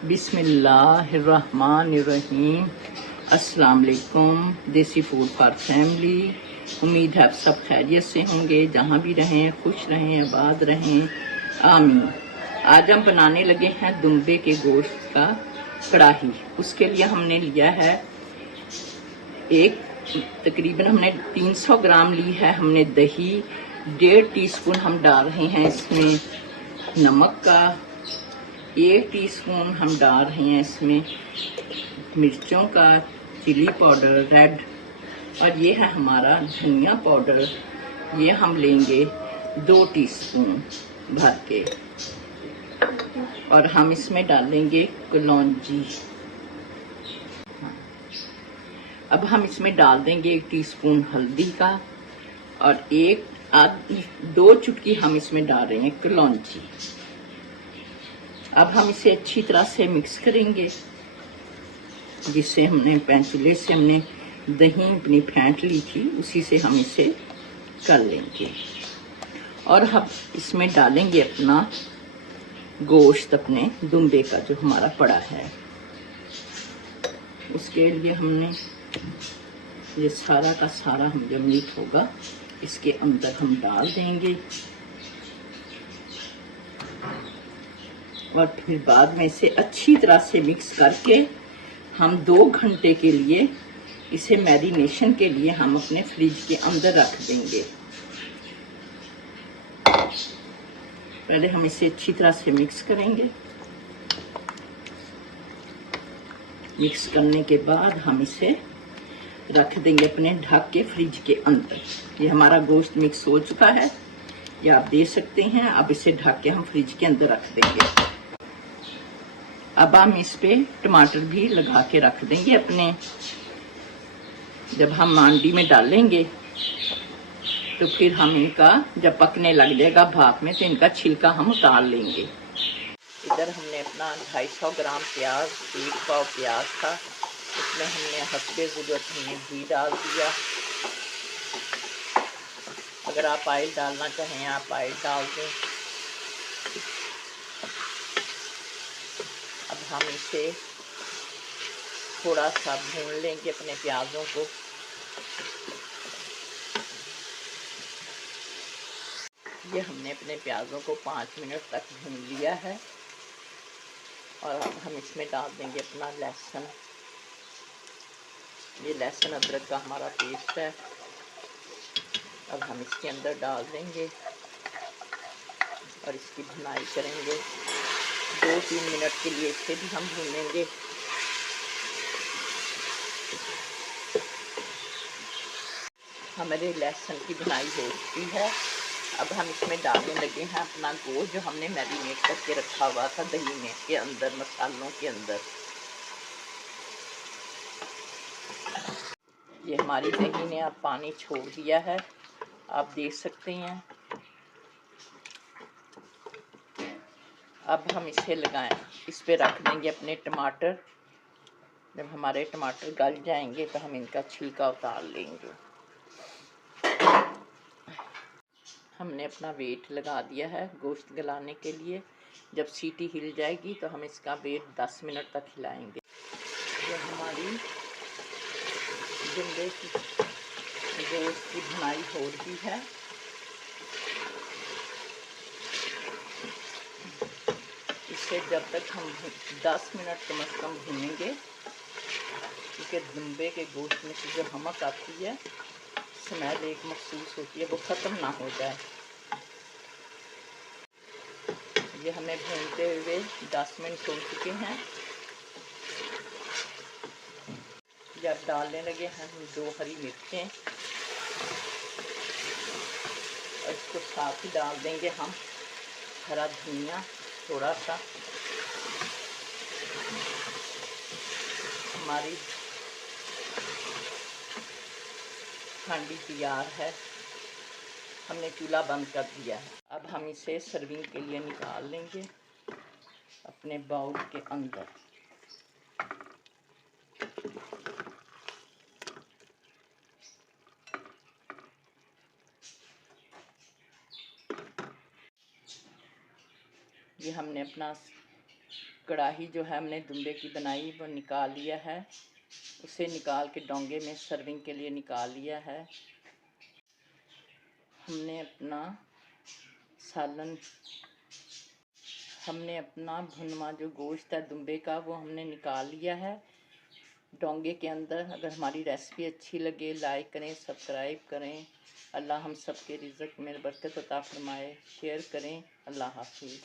बिस्मिल्लाहिर्रहमानिर्रहीम। अस्सलाम वालेकुम। देसी फूड फॉर फैमिली। उम्मीद है आप सब खैरियत से होंगे, जहाँ भी रहें खुश रहें, आबाद रहें, आमीन। आज हम बनाने लगे हैं दुम्बे के गोश्त का कढ़ाई। उसके लिए हमने लिया है तकरीबन हमने 300 ग्राम ली है हमने दही। 1.5 टीस्पून हम डाल रहे हैं इसमें नमक का। 1 टीस्पून हम डाल रहे हैं इसमें मिर्चों का, चिली पाउडर रेड, और ये है हमारा धनिया पाउडर। ये हम लेंगे 2 टीस्पून भर के, और हम इसमें डालेंगे कलौंजी। अब हम इसमें डाल देंगे 1 टीस्पून हल्दी का, और 2 चुटकी हम इसमें डाल रहे हैं कलौंजी। अब हम इसे अच्छी तरह से मिक्स करेंगे, जिससे हमने पैंचुले से हमने दही अपनी फेंट ली थी, उसी से हम इसे कर लेंगे। और हम इसमें डालेंगे अपना गोश्त, अपने दुम्बे का जो हमारा पड़ा है। उसके लिए हमने ये सारा का सारा हम जो मीट होगा इसके अंदर हम डाल देंगे, और फिर बाद में इसे अच्छी तरह से मिक्स करके हम 2 घंटे के लिए इसे मैरिनेशन के लिए हम अपने फ्रिज के अंदर रख देंगे। पहले हम इसे अच्छी तरह से मिक्स करेंगे। मिक्स करने के बाद हम इसे रख देंगे अपने ढक के फ्रिज के अंदर। ये हमारा गोश्त मिक्स हो चुका है, ये आप देख सकते हैं। अब इसे ढक के हम फ्रिज के अंदर रख देंगे। अब हम इस पे टमाटर भी लगा के रख देंगे अपने। जब हम मांडी में डालेंगे तो फिर हम इनका जब पकने लग जाएगा भाप में, तो इनका छिलका हम उतार लेंगे। इधर हमने अपना 250 ग्राम प्याज, 1 पाव प्याज था, उसमें हमने हस्बे ज़रूरत हमने घी डाल दिया। अगर आप ऑयल डालना चाहें आप ऑयल डाल दें। अब हम इसे थोड़ा सा भून लेंगे अपने प्याज़ों को। ये हमने अपने प्याज़ों को 5 मिनट तक भून लिया है, और अब हम इसमें डाल देंगे अपना लहसुन। ये लहसुन अदरक का हमारा पेस्ट है। अब हम इसके अंदर डाल देंगे और इसकी भुनाई करेंगे। 2-3 मिनट के लिए इसे भी हम भूनेंगे। हमारे लहसुन की भुनाई हो चुकी है। अब हम इसमें डालने लगे हैं अपना गोश्त जो हमने मैरिनेट करके रखा हुआ था दही में के अंदर, मसालों के अंदर। ये हमारी दही ने अब पानी छोड़ दिया है, आप देख सकते हैं। अब हम इसे लगाएं, इस पे रख देंगे अपने टमाटर। जब हमारे टमाटर गल जाएंगे तो हम इनका छिलका उतार लेंगे। हमने अपना वेट लगा दिया है गोश्त गलाने के लिए। जब सीटी हिल जाएगी तो हम इसका वेट 10 मिनट तक हिलाएंगे। ये हमारी दुम्बे की गोश्त की भुनाई हो रही है। इसे जब तक हम 10 मिनट कम से कम भूनेंगे, क्योंकि दुम्बे के गोश्त में से जो नमक आती है, स्मेल एक महसूस होती है, वो ख़त्म ना हो जाए। ये हमें भूनते हुए 10 मिनट हो चुके हैं। जब डालने लगे हैं हम 2 हरी मिर्चें, और इसको साथ ही डाल देंगे हम हरा धनिया थोड़ा सा। हमारी हांडी तैयार है, हमने चूल्हा बंद कर दिया है। अब हम इसे सर्विंग के लिए निकाल लेंगे अपने बाउल के अंदर। ये हमने अपना कढ़ाई जो है हमने दुम्बे की बनाई वो निकाल लिया है, उसे निकाल के डोंगे में सर्विंग के लिए निकाल लिया है। हमने अपना भुनवा जो गोश्त है दुम्बे का वो हमने निकाल लिया है डोंगे के अंदर। अगर हमारी रेसिपी अच्छी लगे लाइक करें, सब्सक्राइब करें। अल्लाह हम सबके रिज़्क़ में बरकत अता फरमाए। शेयर करें। अल्लाह हाफिज़।